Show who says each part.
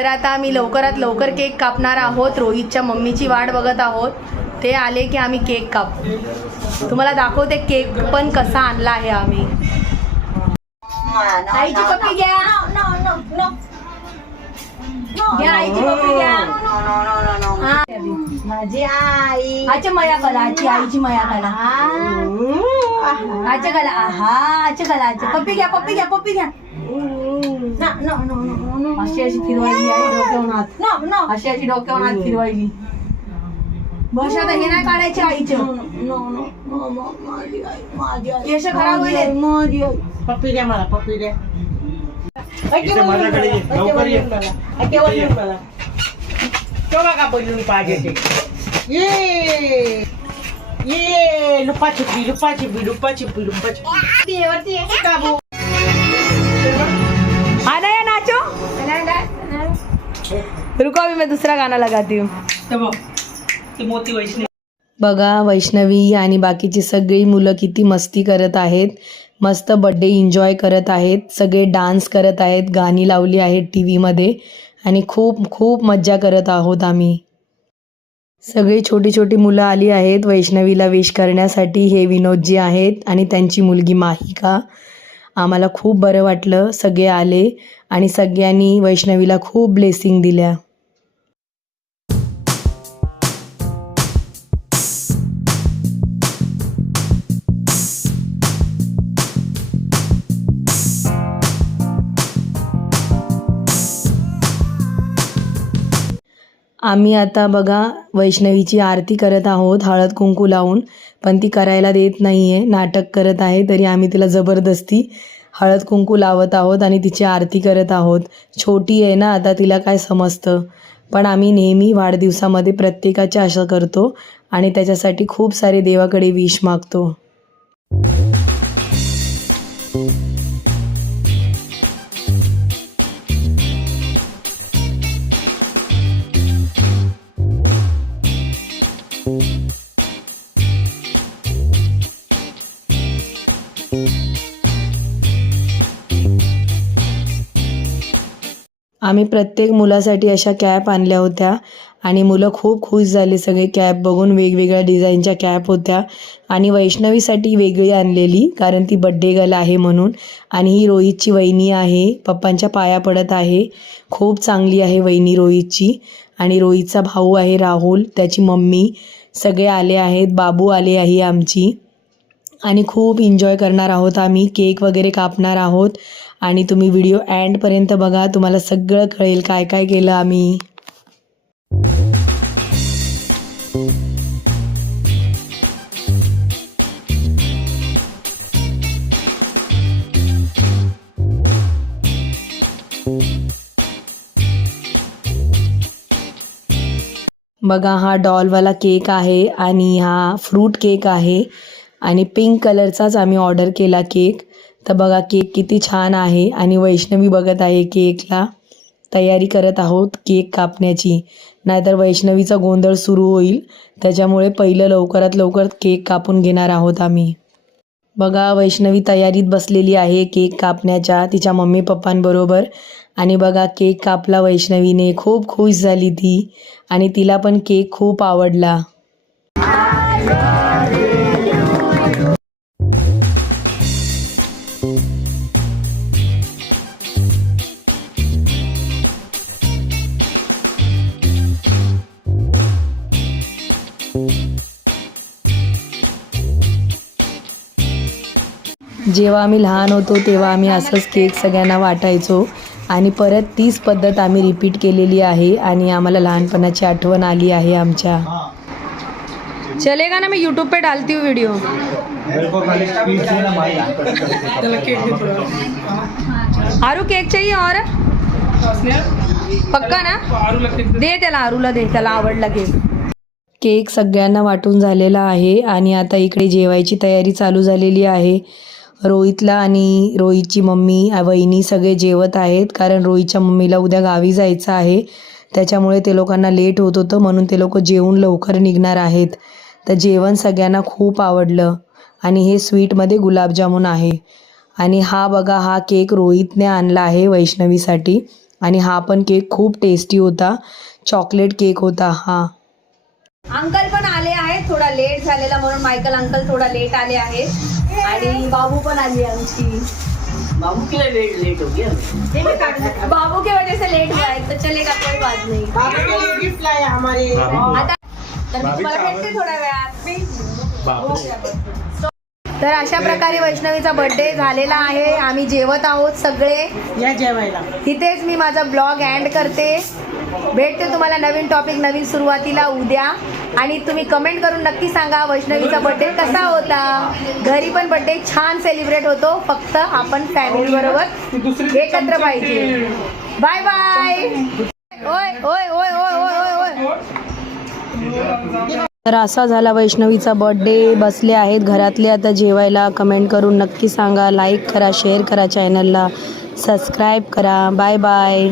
Speaker 1: तर आता आम्ही लवकरात लवकर केक कापणार आहोत. रोहितच्या मम्मीची वाट बघत आहोत. ते आले की आम्ही केक कापू. तुम्हाला दाखवते केक पण कसा आणला आहे आम्ही. आईची पप्पी घ्या. घ्या आईची पप्पी घ्या.
Speaker 2: माझी आई.
Speaker 1: मया कला आईची मया कला कला हा आजच्या कला आजच्या. पप्पी घ्या पप्पी घ्या पप्पी घ्या. अशी अशी फिरवायली आई डोक्यावरून हात. अशी अशी डोक्यावरून हात फिरवायली बस आता हे नाही काढायचे आईचं. केस खराब होईल.
Speaker 2: माझी आई. पप्पी द्या मला पप्पी द्या.
Speaker 3: इथे माझ्याकडे ये, लवकर
Speaker 2: का बोलून पाहिजे ते? ये. ये लुपा छुपी लुपा छिपी लुपा छिपी लुपा छिपी काबू
Speaker 1: रुको अभी मैं दूसरा गाना लगाती हूँ।
Speaker 2: ती मोती वैष्णवी।
Speaker 1: बघा वैष्णवी आणि बाकीची सगळी मुलं किती मस्ती करत आहेत. मस्त बड्डे एन्जॉय करत आहेत. सगळे डान्स करत आहेत. गाणी लावली आहेत टी व्हीमध्ये आणि खूप खूप मज्जा करत आहोत आम्ही. सगळी छोटी छोटी मुलं आली आहेत वैष्णवीला विश करण्यासाठी. हे विनोदजी आहेत आणि त्यांची मुलगी माहिका. आम्हाला खूप बरं वाटलं सगळे आले आणि सगळ्यांनी वैष्णवीला खूप ब्लेसिंग दिल्या. आम्ही आता बघा वैष्णवीची आरती करत आहोत हळद कुंकू लावून. पण ती करायला देत नाही आहे नाटक करत आहे तरी आम्ही तिला जबरदस्ती हळद कुंकू लावत आहोत आणि तिची आरती करत आहोत. छोटी आहे ना आता तिला काय समजतं? पण आम्ही नेहमी वाढदिवसामध्ये प्रत्येकाच्या असं करतो आणि त्याच्यासाठी खूप सारे देवाकडे विष मागतो. आम्ही प्रत्येक मुलासाठी अशा कॅप आणल्या होत्या आणि मुलं खूप खुश झाले सगळे कॅप बघून वेगवेगळ्या डिझाईनच्या कॅप होत्या. आणि वैष्णवीसाठी वेगळी आणलेली कारण ती बड्डे गल आहे म्हणून. आणि ही रोहितची वहिनी आहे पप्पांच्या पाया पडत आहे. खूप चांगली आहे वहिनी रोहितची. आणि रोहितचा भाऊ आहे राहुल त्याची मम्मी. सगळे आले आहेत बाबू आले आहे आमची. आणि खूप एन्जॉय करणार आहोत आम्ही केक वगैरे कापणार आहोत. आणि तुम्ही व्हिडिओ एंडपर्यंत बघा. तुम्हाला सगळं कळेल काय काय केलं आम्ही. बघा हा डॉलवाला केक आहे आणि हा फ्रूट केक आहे. आणि पिंक कलरचाच आम्ही ऑर्डर केला केक तर बघा केक किती छान आहे. आणि वैष्णवी बघत आहे केकला. तयारी करत आहोत केक कापण्याची. नाहीतर वैष्णवीचा गोंधळ सुरू होईल. त्याच्यामुळे पहिलं लवकरात लवकर केक कापून घेणार आहोत आम्ही. बघा वैष्णवी तयारीत बसलेली आहे केक कापण्याच्या तिच्या मम्मी पप्पांबरोबर. आणि बघा केक कापला वैष्णवीने. खूप खुश झाली ती. आणि तिला पण केक खूप आवडला. जेव्हा आम्ही लहान होतो तेव्हा आम्ही असंच केक सगळ्यांना वाटायचो. आणि परत तीच पद्धत आम्ही रिपीट केलेली आहे आणि आम्हाला लहानपणाची आठवण आली आहे आमच्या. चलेगा ना मी यूट्यूब पे डालती हूँ वीडियो आरू केक चाहिए और? पक्का ना? दे त्याला आरूला दे त्याला आवडला केक केक सगळ्यांना वाटून झालेला आहे आणि आता इकडे जेवायची तयारी चालू झालेली आहे. रोहितला आणि रोहितची मम्मी वहिनी सगळे जेवत आहेत कारण रोहितच्या मम्मीला उद्या गावी जायचं आहे. त्याच्यामुळे ते लोकांना लेट होत होतं म्हणून ते लोक जेवून लवकर निघणार आहेत. तर जेवण सगळ्यांना खूप आवडलं आणि हे स्वीटमध्ये गुलाबजामुन आहे. आणि हा बघा हा केक रोहितने आणला आहे वैष्णवीसाठी. आणि हा पण केक खूप टेस्टी होता. चॉकलेट केक होता हा.
Speaker 4: अंकल पण आले आहेत. थोडा लेट झालेला म्हणून मायकल अंकल थोडा लेट आले आहेत. आणि बाबू पण आली आमची.
Speaker 2: बाबू के लेट लेट हो? गया
Speaker 4: बाबू के वजह से लेट हुआ है तो चलेगा कोई बात नहीं.
Speaker 2: बाबू के लिए गिफ्ट लाए हमारे?
Speaker 4: आता तर मी तुम्हाला भेटते थोड्या वेळात.
Speaker 3: बापरे
Speaker 4: तर अशा प्रकारे वैष्णवीचा बर्थडे झालेला आहे. आम्ही जेवत आहोत सगळे.
Speaker 2: या जेवायला.
Speaker 4: इथेच मी माझा ब्लॉग एंड करते. भेटते तुम्हाला नवीन टॉपिक नवीन सुरुवातीला. उद्या आणि तुम्ही कमेंट करून नक्की सांगा वैष्णवीचा बर्थडे कसा होता? घरी पण बर्थडे छान सेलिब्रेट होतो. फक्त आपण फॅमिली बरोबर एकत्र पाहिजे. बाय बाय ओय ओय ओय ओय ओय ओय ओय.
Speaker 1: तर असा झाला वैष्णवीचा बर्थडे बसले आहेत घरातले. आता जेवायला कमेंट करून नक्की सांगा. लाईक करा शेअर करा चॅनलला सबस्क्राईब करा. Bye bye